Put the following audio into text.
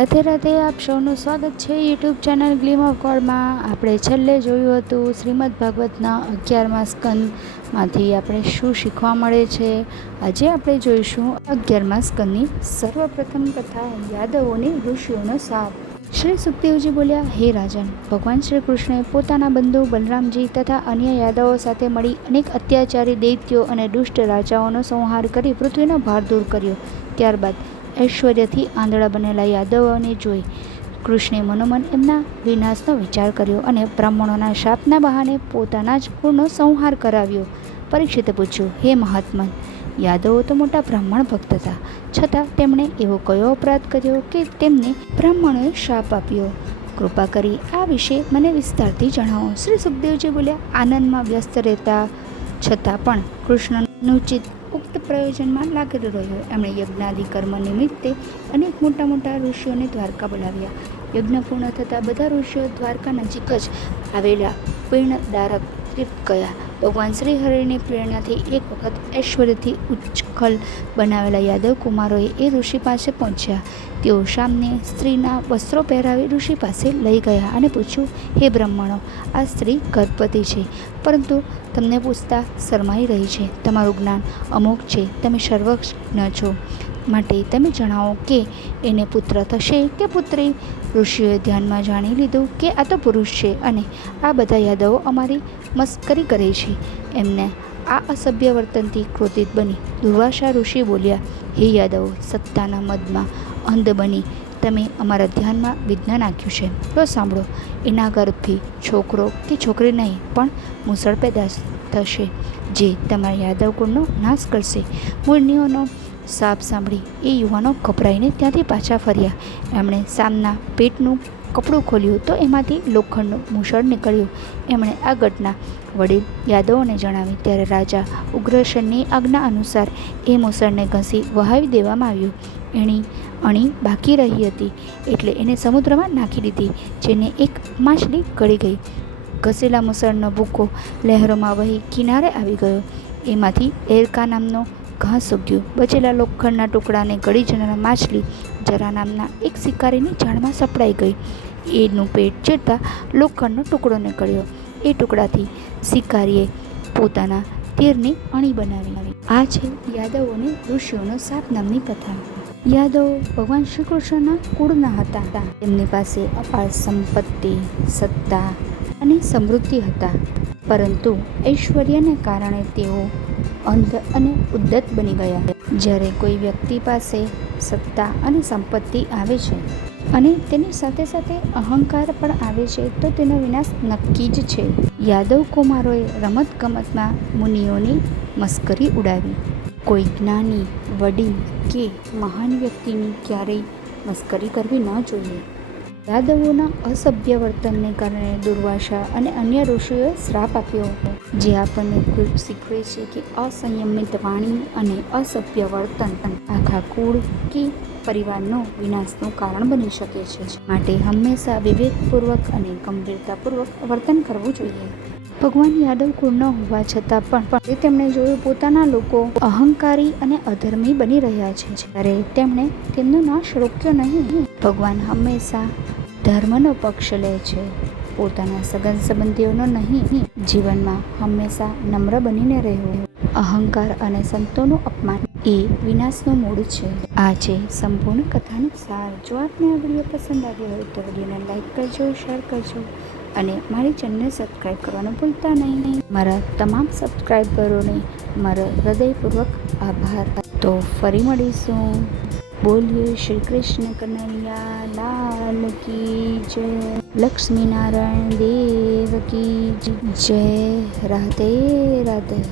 રાધે રાધે, આપ સૌનું સ્વાગત છે યુટ્યુબ ચેનલ ગ્લીમ ઓફ ગોડમાં। આપણે છેલ્લે જોયું હતું શ્રીમદ ભાગવતના 11મા સ્કંદમાંથી આપણે શું શીખવા મળે છે। આજે આપણે જોઈશું 11મા સ્કંદની સર્વપ્રથમ કથા, યાદવોની ઋષિઓનો શાપ। શ્રી સુખદેવજી બોલ્યા, હે રાજન, ભગવાન શ્રી કૃષ્ણે પોતાના બંધુ બલરામજી તથા અન્ય યાદવો સાથે મળી અનેક અત્યાચારી દૈત્યો અને દુષ્ટ રાજાઓનો સંહાર કરી પૃથ્વીનો ભાર દૂર કર્યો। ત્યારબાદ ઐશ્વર્યથી આંધળા બનેલા યાદવોને જોઈ કૃષ્ણે મનોમન એમના વિનાશનો વિચાર કર્યો અને બ્રાહ્મણોના શાપના બહાને પોતાના જ કુળનો સંહાર કરાવ્યો। પરીક્ષિતે પૂછ્યું, હે મહાત્મન, યાદવો તો મોટા બ્રાહ્મણ ભક્ત હતા, છતાં તેમણે એવો કયો અપરાધ કર્યો કે તેમને બ્રાહ્મણોએ શાપ આપ્યો? કૃપા કરી આ વિશે મને વિસ્તારથી જણાવો। શ્રી સુખદેવજી બોલ્યા, આનંદમાં વ્યસ્ત રહેતા છતાં પણ કૃષ્ણનું ચિત્ત ઉક્ત પ્રયોજનમાં લાગેલું રહ્યું। એમણે યજ્ઞાદિ કર્મ નિમિત્તે અનેક મોટા મોટા ઋષિઓને દ્વારકા બોલાવ્યા। યજ્ઞ પૂર્ણ થતાં બધા ઋષિઓ દ્વારકા નજીક જ આવેલા પીર્ણદારક તીર્થ ગયા। ભગવાન શ્રી હરિની પ્રેરણાથી એક વખત ઐશ્વર્યથી ઉચ્છખલ બનાવેલા યાદવ કુમારોએ એ ઋષિ પાસે પહોંચ્યા। તેઓ સામને સ્ત્રીના વસ્ત્રો પહેરાવી ઋષિ પાસે લઈ ગયા અને પૂછ્યું, હે બ્રાહ્મણો, આ સ્ત્રી ગર્ભવતી છે, પરંતુ તમને પૂછતા શરમાઈ રહી છે। તમારું જ્ઞાન અમોઘ છે, તમે સર્વજ્ઞ છો, માટે તમે જણાવો કે એને પુત્ર થશે કે પુત્રી? ઋષિઓએ ધ્યાનમાં જાણી લીધું કે આ તો પુરુષ છે અને આ બધા યાદવો અમારી મસ્કરી કરે છે। એમને આ અસભ્ય વર્તનથી ક્રોધિત બની દુર્વાસા ઋષિ બોલ્યા, હે યાદવો, સત્તાના મદમાં અંધ બની તમે અમારા ધ્યાનમાં વિઘ્ન નાખ્યું છે। તો સાંભળો, એના ગર્ભથી છોકરો કે છોકરી નહીં પણ મુસળ પેદા થશે, જે તમારા યાદવ કુળનો નાશ કરશે। મુનિઓનો શાપ સાંભળી એ યુવાનો ગભરાઈને ત્યાંથી પાછા ફર્યા। એમણે સામના પેટનું કપડું ખોલ્યું તો એમાંથી લોખંડનું મુસળ નીકળ્યું। એમણે આ ઘટના વડીલ યાદવોને જણાવી ત્યારે રાજા ઉગ્રસેનની આજ્ઞા અનુસાર એ મુસળને ઘસી વહાવી દેવામાં આવ્યું। એની અણી બાકી રહી હતી એટલે એને સમુદ્રમાં નાખી દીધી, જેને એક માછલી ગળી ગઈ। ઘસેલા મુસળનો ભૂકો લહેરોમાં વહી કિનારે આવી ગયો। એમાંથી એરકા નામનો ઘાસ ઉગ્યું। બચેલા લોખંડના ટુકડાને ગળી જનાર માછલી જરા નામના એક શિકારીની જાળમાં સપડાઈ ગઈ। એનું પેટ ચીરતા લોખંડનો ટુકડો નીકળ્યો। એ ટુકડાથી શિકારીએ પોતાના તીરની અણી બનાવી। આ છે યાદવોને ઋષિઓનો શાપ નામની કથા। યાદવો ભગવાન શ્રી કૃષ્ણના કુળના હતા। તેમની પાસે અપાર સંપત્તિ, સત્તા અને સમૃદ્ધિ હતા, પરંતુ ઐશ્વર્યને કારણે તેઓ અંધ અને ઉદ્ધત બની ગયા। જ્યારે કોઈ વ્યક્તિ પાસે સત્તા અને સંપત્તિ આવે છે અને તેની સાથે સાથે અહંકાર પણ આવે છે તો તેનો વિનાશ નક્કી જ છે। યાદવ કુમારોએ રમતગમતમાં મુનિઓની મસ્કરી ઉડાવી। કોઈ જ્ઞાની, વડીલ કે મહાન વ્યક્તિની ક્યારેય મસ્કરી કરવી ન જોઈએ। યાદવોના અસભ્ય વર્તનને કારણે દુર્વાસા અને અન્ય ઋષિઓએ શ્રાપ આપ્યો હતો, જે આપણને શીખવે છે કે અસંયમિત વાણી અને અસભ્ય વર્તન આખા કુળ કે પરિવારનો વિનાશનું કારણ બની શકે છે। માટે હંમેશા વિવેકપૂર્વક અને ગંભીરતાપૂર્વક વર્તન કરવું જોઈએ। ભગવાન યાદવ કુળના હોવા છતાં પણ તેમણે જોયું પોતાના લોકો અહંકારી અને અધર્મી બની રહ્યા છે, ત્યારે તેમણે તેમનો નાશ રોક્યો નહીં। ભગવાન હંમેશા ધર્મનો પક્ષ લે છે, પોતાના સગન સંબંધીઓનો નહીં। જીવનમાં હંમેશા નમ્ર બનીને રહેવું। અહંકાર અને સંતોનું અપમાન એ વિનાશનું મૂળ છે। આ છે સંપૂર્ણ કથાનો સાર। જો આપને આ વિડીયો પસંદ આવ્યો હોય તો વિડીયોને લાઈક કરજો, શેર કરજો અને મારી ચેનલને સબસ્ક્રાઈબ કરવાનું ભૂલતા નહીં। મારા તમામ સબસ્ક્રાઈબરોને મારો હૃદયપૂર્વક આભાર। તો ફરી મળીશું। બોલીએ શ્રી કૃષ્ણ કનૈયા લાલ કી જય, લક્ષ્મી નારાયણ દેવ કી જય। રાધે રાધે।